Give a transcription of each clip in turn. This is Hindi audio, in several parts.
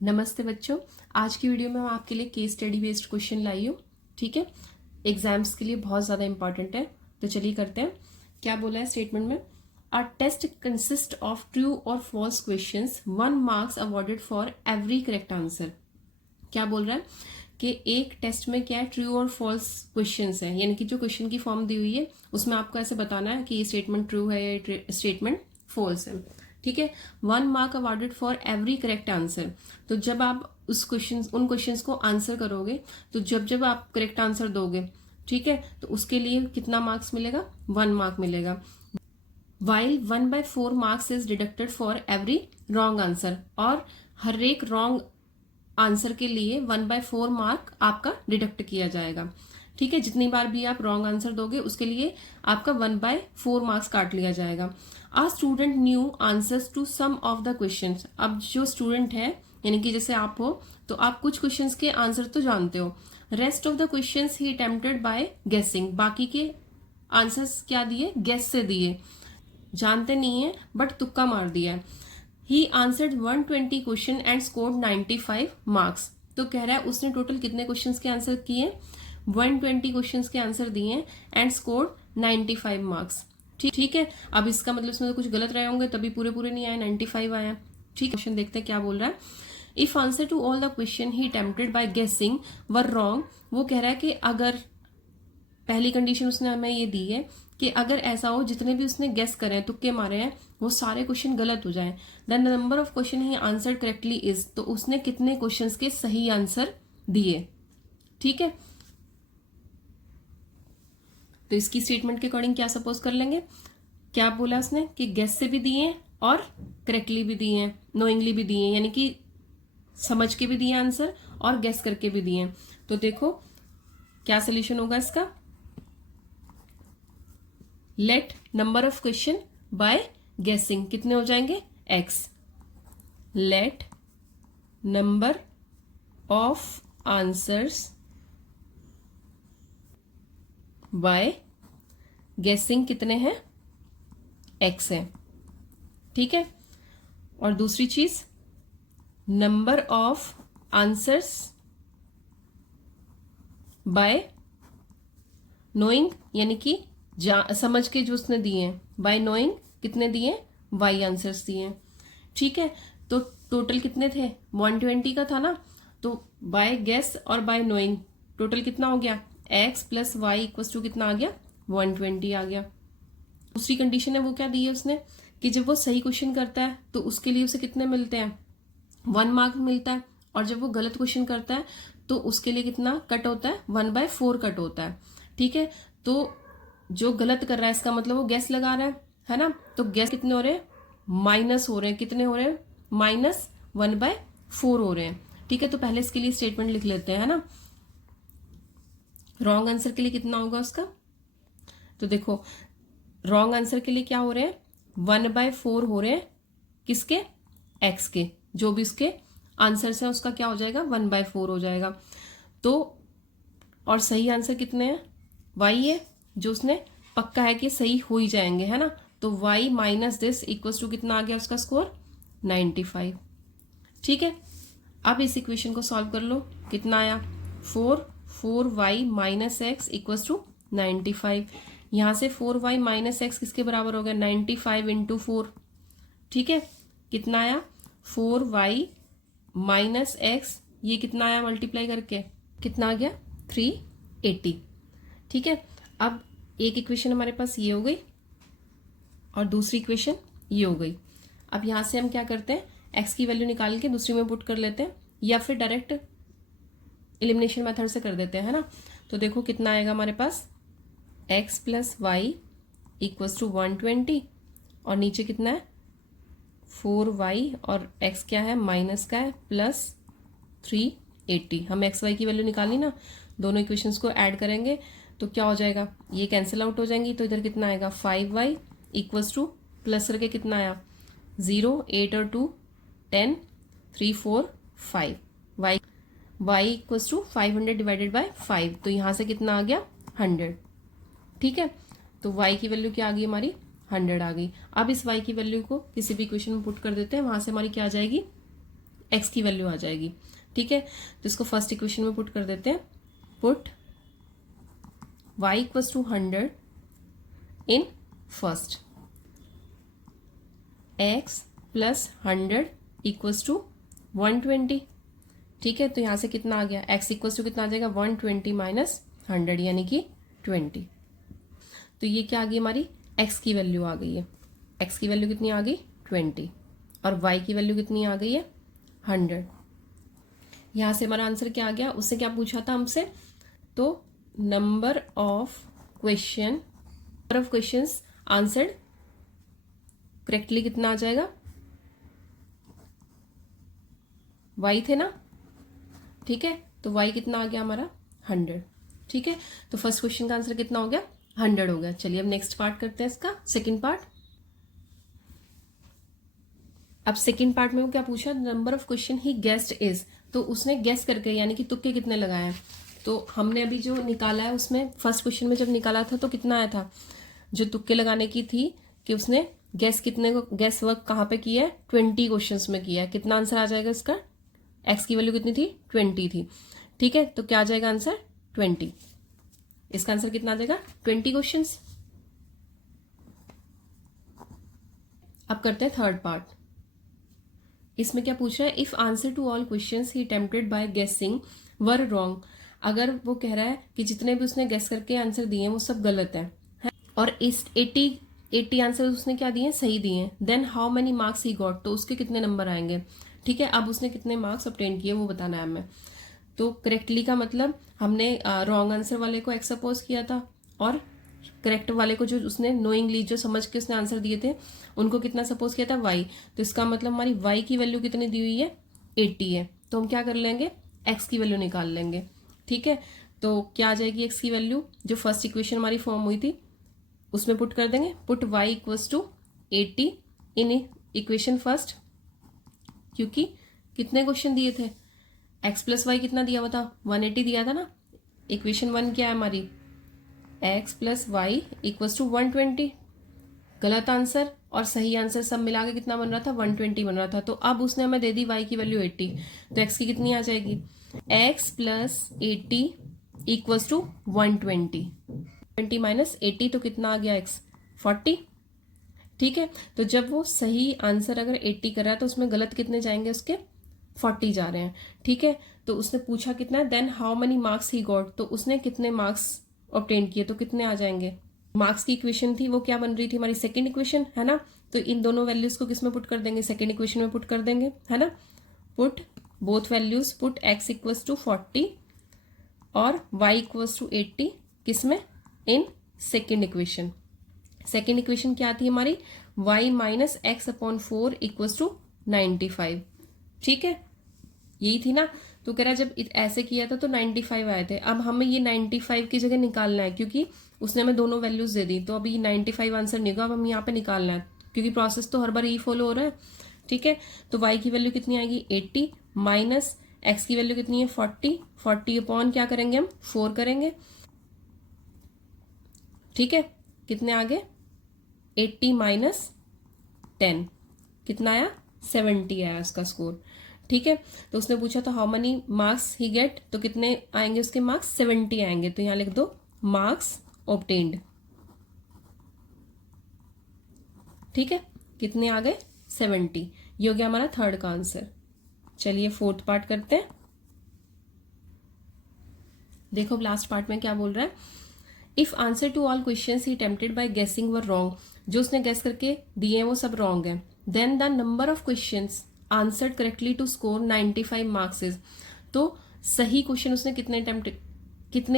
नमस्ते बच्चों। आज की वीडियो में मैं आपके लिए केस स्टडी बेस्ड क्वेश्चन लाई हूँ। ठीक है, एग्जाम्स के लिए बहुत ज़्यादा इंपॉर्टेंट है। तो चलिए करते हैं। क्या बोला है स्टेटमेंट में? A test consist of true और false questions, 1 marks awarded for every correct answer. क्या बोल रहा है कि एक टेस्ट में क्या है, ट्रू और फॉल्स क्वेश्चंस है, यानी कि जो क्वेश्चन की फॉर्म दी हुई है उसमें आपको ऐसे बताना है कि ये स्टेटमेंट ट्रू है या स्टेटमेंट फॉल्स है। ठीक है, 1 mark awarded for every correct answer. तो जब आप उन क्वेश्चंस को आंसर करोगे, तो जब जब आप करेक्ट आंसर दोगे, ठीक है, तो उसके लिए कितना मार्क्स मिलेगा? 1 मार्क मिलेगा। While 1/4 marks is deducted for every wrong answer, और हर एक रॉन्ग आंसर के लिए 1/4 मार्क आपका डिडक्ट किया जाएगा। ठीक है, जितनी बार भी आप रॉन्ग आंसर दोगे उसके लिए आपका 1/4 मार्क्स काट लिया जाएगा। A student knew answers to some of the question. अब जो स्टूडेंट है, यानी कि जैसे आप हो, तो आप कुछ क्वेश्चंस के आंसर तो जानते हो। Rest of the questions he attempted by guessing. बाकी के आंसर्स क्या दिए? गेस से दिए, जानते नहीं है बट तुक्का मार दिया है। He answered 120 question and scored 95 marks. तो कह रहा है उसने टोटल कितने क्वेश्चंस के आंसर किए? 120 क्वेश्चंस के आंसर दिए एंड स्कोर्ड 95 मार्क्स। ठीक है, अब इसका मतलब इसमें तो कुछ गलत रहे होंगे तभी पूरे पूरे नहीं आए, 95 आया। ठीक है, क्वेश्चन देखते हैं क्या बोल रहा है। If answer to all the question he attempted by guessing were wrong. वो कह रहा है कि अगर पहली कंडीशन उसने हमें ये दी है कि अगर ऐसा हो जितने भी उसने गेस करे हैं, तुक्के मारे हैं, वो सारे क्वेश्चन गलत हो जाएं, then the number of question he answered correctly is. तो उसने कितने क्वेश्चंस के सही आंसर दिए। ठीक है, तो इसकी स्टेटमेंट के अकॉर्डिंग क्या सपोज कर लेंगे? क्या बोला उसने कि गेस से भी दिए और करेक्टली भी दिए हैं, नोइंगली भी दिए हैं, यानी कि समझ के भी दिए आंसर और गेस करके भी दिए। तो देखो क्या सोल्यूशन होगा इसका। Let number of question by guessing कितने हो जाएंगे? x। Let number of answers by guessing कितने हैं? x है। ठीक है, और दूसरी चीज, number of answers bye knowing, यानी कि समझ के जो उसने दिए हैं, बाय नोइंग कितने दिए? y आंसर्स दिए हैं। ठीक है, तो टोटल कितने थे? 120 का था ना, तो बाय गेस और बाय नोइंग टोटल कितना हो गया? x plus Y equals to कितना आ गया? 120 आ गया। दूसरी कंडीशन है वो क्या दी है उसने कि जब वो सही क्वेश्चन करता है तो उसके लिए उसे कितने मिलते हैं? 1 मार्क मिलता है, और जब वो गलत क्वेश्चन करता है तो उसके लिए कितना कट होता है? 1/4 कट होता है। ठीक है, तो जो गलत कर रहा है इसका मतलब वो गैस लगा रहा है ना, तो गैस कितने हो रहे हैं? माइनस हो रहे हैं। कितने हो रहे हैं? -1/4 हो रहे हैं। ठीक है, तो पहले इसके लिए स्टेटमेंट लिख लेते हैं, है ना। रॉन्ग आंसर के लिए कितना होगा उसका? तो देखो रॉन्ग आंसर के लिए क्या हो रहे हैं? 1/4 हो रहे हैं किसके? x के। जो भी उसके आंसर्स हैं उसका क्या हो जाएगा? 1/4 हो जाएगा। तो और सही आंसर कितने हैं? y है, जो उसने पक्का है कि सही हो ही जाएंगे, है ना। तो y minus this equals to कितना आ गया उसका स्कोर? 95। ठीक है, अब इस इक्वेशन को सॉल्व कर लो। कितना आया? 4y minus x equals to 95। यहां से 4y माइनस एक्स किसके बराबर हो गया? 95 इंटू 4। ठीक है, कितना आया? 4y माइनस एक्स, ये कितना आया मल्टीप्लाई करके? कितना आ गया? 380। ठीक है, अब एक इक्वेशन हमारे पास ये हो गई और दूसरी इक्वेशन ये हो गई। अब यहां से हम क्या करते हैं? x की वैल्यू निकाल के दूसरी में पुट कर लेते हैं, या फिर डायरेक्ट एलिमिनेशन मेथड से कर देते हैं, है ना। तो देखो कितना आएगा हमारे पास? x plus Y equals to 120, और नीचे कितना है? 4y, और x क्या है? माइनस का है, प्लस 380। हम x y की वैल्यू निकाली ना, दोनों इक्वेशंस को ऐड करेंगे तो क्या हो जाएगा? ये कैंसिल आउट हो जाएंगी, तो इधर कितना आएगा? 5y इक्वल्स टू, प्लस करके कितना आया? 0, 8 और 2 10, 3 4 5। y equals to 500 divided by 5, तो यहाँ से कितना आ गया? 100। ठीक है, तो y की वैल्यू क्या आ गई हमारी? 100 आ गई। अब इस y की वैल्यू को किसी भी इक्वेशन में पुट कर देते हैं, वहां से हमारी क्या आ जाएगी? एक्स की वैल्यू आ जाएगी। ठीक है, तो इसको फर्स्ट इक्वेशन में पुट कर देते हैं। Put y equals to 100 in first, x plus 100 equals to 120। ठीक है, तो यहां से कितना आ गया, x इक्वल्स टू कितना आ जाएगा 120 माइनस 100 यानी कि 20। तो ये क्या आ गई हमारी x की वैल्यू आ गई है। x की वैल्यू कितनी आ गई 20 और y की वैल्यू कितनी आ गई है 100। यहां से हमारा आंसर क्या आ गया, उससे क्या पूछा था हमसे, तो number of questions answered correctly कितना आ जाएगा, y थे ना। ठीक है, तो y कितना आ गया हमारा 100। ठीक है, तो फर्स्ट क्वेश्चन का आंसर कितना हो गया 100 हो गया। चलिए अब नेक्स्ट पार्ट करते हैं इसका, सेकंड पार्ट। अब सेकंड पार्ट में वो क्या पूछा, number of question he guessed is, तो उसने गेस करके यानी कि तुक्के कितने लगाए हैं। तो हमने अभी जो निकाला है उसमें फर्स्ट क्वेश्चन में जब निकाला था तो कितना आया था, जो तुक्के लगाने की थी कि उसने गेस कितने को, गेस वर्क कहाँ पे किया है 20 क्वेश्चंस में किया है। कितना आंसर आ जाएगा इसका, एक्स की वैल्यू कितनी थी 20 थी। ठीक है, तो क्या आ जाएगा आंसर 20। इसका आंसर कितना आ जाएगा 20 क्वेश्चंस। अब करते हैं थर्ड पार्ट। इसमें क्या पूछ रहा है, if answer to all questions he attempted by guessing were wrong. अगर वो कह रहा है कि जितने भी उसने गेस करके आंसर दिए हैं वो सब गलत है और इस 80 आंसर उसने क्या दिए सही दिए हैं, then how many marks he got, तो उसके कितने नंबर आएंगे। ठीक है, अब उसने कितने मार्क्स ऑब्टेन किए वो बताना है हमें। तो करेक्टली का मतलब हमने रॉन्ग आंसर वाले को एक्स सपोज किया था और करेक्ट वाले को जो उसने नोइंगली जो समझ के उसने आंसर दिए थे उनको कितना सपोज किया था y। तो इसका मतलब हमारी y की वैल्यू कितनी दी हुई है 80 है। तो हम क्या कर लेंगे x की वैल्यू निकाल लेंगे। ठीक है, तो क्या आ जाएगी x की वैल्यू, जो फर्स्ट इक्वेशन हमारी फॉर्म हुई थी उसमें पुट कर देंगे। Put y equals to 80 in equation first, क्योंकि कितने क्वेश्चन दिए थे, x प्लस वाई कितना दिया हुआ था 180 दिया था ना। इक्वेशन 1 क्या है हमारी, x plus Y equals to 120। गलत आंसर और सही आंसर सब मिला के कितना बन रहा था 120 बन रहा था। तो अब उसने हमें दे दी y की वैल्यू 80, तो x की कितनी आ जाएगी, x plus 80 equals to 120। 20 minus 80 तो कितना आ गया x 40। ठीक है, तो जब वो सही आंसर अगर 80 कर रहा है तो उसमें गलत कितने जाएंगे, उसके 40 जा रहे हैं। ठीक है, तो उसने पूछा कितना, then how many marks he got, तो उसने कितने मार्क्स ऑब्टेन किए, तो कितने आ जाएंगे। मार्क्स की इक्वेशन थी वो क्या बन रही थी हमारी सेकंड इक्वेशन है ना, तो इन दोनों वैल्यूज को किस में पुट कर देंगे, सेकंड इक्वेशन में पुट कर देंगे है ना। Put both values, put x equals to 40 और y इक्वल्स टू 80 किसमें, in second equation. Second equation क्या थी हमारी, y minus X upon 4 equals to 95। ठीक है, यही थी ना। तो कह रहा है जब ऐसे किया था तो 95 आए थे, अब हमें ये 95 की जगह निकालना है क्योंकि उसने हमें दोनों वैल्यूज दे दी। तो अभी 95 आंसर नहीं होगा, अब हम यहाँ पे निकालना है क्योंकि प्रोसेस तो हर बार यही फॉलो हो रहा है। ठीक है, तो y की वैल्यू कितनी आएगी 80 माइनस x की वैल्यू कितनी है 40 अपॉन क्या करेंगे हम 4 करेंगे। ठीक है, कितने आगे 80 माइनस 10 कितना आया 70 आया उसका स्कोर। ठीक है, तो उसने पूछा था how many marks he get, तो कितने आएंगे उसके मार्क्स 70 आएंगे। तो यहां लिख दो मार्क्स ऑब्टेन्ड। ठीक है, कितने आ गए 70, ये हो गया हमारा थर्ड का आंसर। चलिए फोर्थ पार्ट करते हैं। देखो लास्ट पार्ट में क्या बोल रहा है, if answer to all questions he attempted by guessing were wrong, जो उसने गेस करके दिए हैं वो सब रॉन्ग है, then the number of questions answered correctly to score 95 marks is, तो सही क्वेश्चन उसने कितने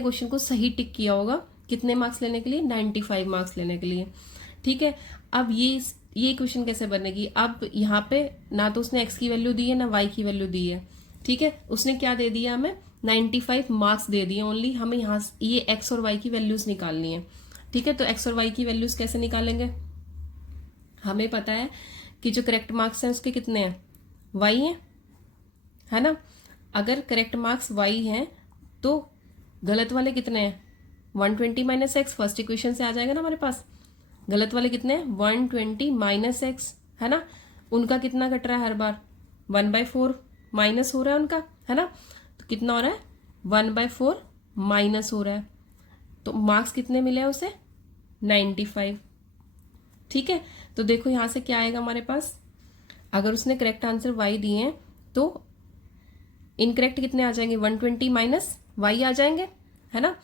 क्वेश्चन को सही टिक किया होगा कितने मार्क्स लेने के लिए 95 मार्क्स लेने के लिए। ठीक है, अब ये क्वेश्चन कैसे बनेगी, अब यहाँ पे ना तो उसने x की वैल्यू दी है ना y की वैल्यू दी है। ठीक है, उसने क्या दे दिया हमें 95 मार्क्स दे दिए ओनली, हमें यहाँ ये x और y की वैल्यूज निकालनी है। ठीक है, तो x और y की वैल्यूज कैसे निकालेंगे, हमें पता है कि जो करेक्ट मार्क्स हैं उसके कितने हैं y है ना। अगर करेक्ट मार्क्स y हैं तो गलत वाले कितने हैं 120 माइनस एक्स, फर्स्ट इक्वेशन से आ जाएगा ना हमारे पास। गलत वाले कितने हैं 120 माइनस एक्स है ना, उनका कितना कट रहा है हर बार 1/4। माइनस हो रहा है उनका, है ना। तो कितना हो रहा है 1/4 माइनस हो रहा है, तो मार्क्स कितने मिले हैं उसे 95। ठीक है, तो देखो यहां से क्या आएगा हमारे पास, अगर उसने करेक्ट आंसर y दिए हैं तो इनकरेक्ट कितने आ जाएंगे 120 माइनस y आ जाएंगे, है ना।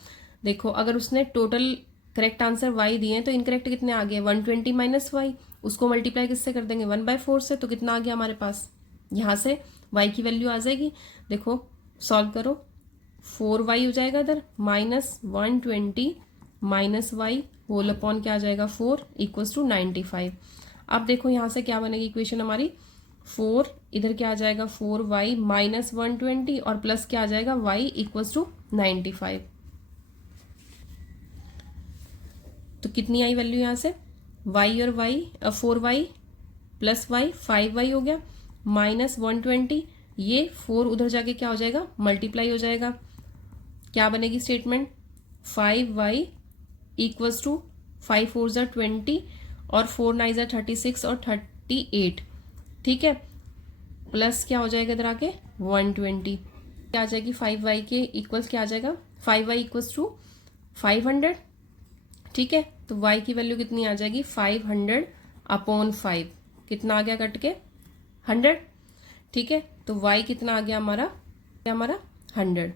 देखो अगर उसने टोटल करेक्ट आंसर y दिए हैं तो इनकरेक्ट कितने आ गए 120 माइनस y, उसको मल्टीप्लाई किससे कर देंगे 1/4 से, तो कितना आ गया हमारे पास, यहाँ से y की वैल्यू आ जाएगी। देखो सॉल्व करो, 4y हो जाएगा इधर minus 120 minus y whole upon क्या आ जाएगा 4 इक्वल्स टू 95। अब देखो यहाँ से क्या बनेगी इक्वेशन हमारी, 4 इधर क्या आ जाएगा 4y माइनस 120 और प्लस क्या आ जाएगा y इक्वल्स टू 95। तो कितनी आई वैल्यू यहाँ से y और y 4y plus y 5y हो गया माइनस 120, ये 4 उधर जाके क्या हो जाएगा मल्टीप्लाई हो जाएगा, क्या बनेगी स्टेटमेंट 5y इक्वल्स टू 5 4 ज़ा 20 और 4 9 ज़ा 36 और 38। ठीक है, प्लस क्या हो जाएगा इधर आके 120, क्या आ जाएगी 5y के इक्वल्स क्या आ जाएगा 5y इक्वल्स टू 500। ठीक है, तो y की वैल्यू कितनी आ जाएगी 500 अपॉन 5, कितना आ गया कट के 100। ठीक है, तो y कितना आ गया हमारा 100।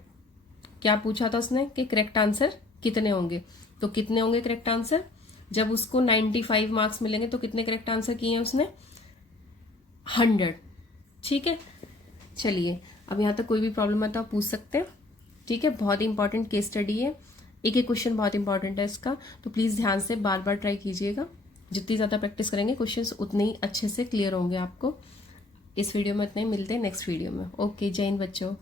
क्या पूछा था उसने कि करेक्ट आंसर कितने होंगे, तो कितने होंगे करेक्ट आंसर, जब उसको 95 मार्क्स मिलेंगे तो कितने करेक्ट आंसर किए हैं उसने 100। ठीक है, चलिए अब यहाँ तक कोई भी प्रॉब्लम है तो आप पूछ सकते हैं। ठीक है, बहुत ही इंपॉर्टेंट केस स्टडी है, एक एक क्वेश्चन बहुत इंपॉर्टेंट है इसका, तो प्लीज़ ध्यान से बार बार ट्राई कीजिएगा। जितनी ज़्यादा प्रैक्टिस करेंगे क्वेश्चंस उतने ही अच्छे से क्लियर होंगे आपको। इस वीडियो में इतने, मिलते हैं नेक्स्ट वीडियो में। ओके, जय हिंद बच्चों।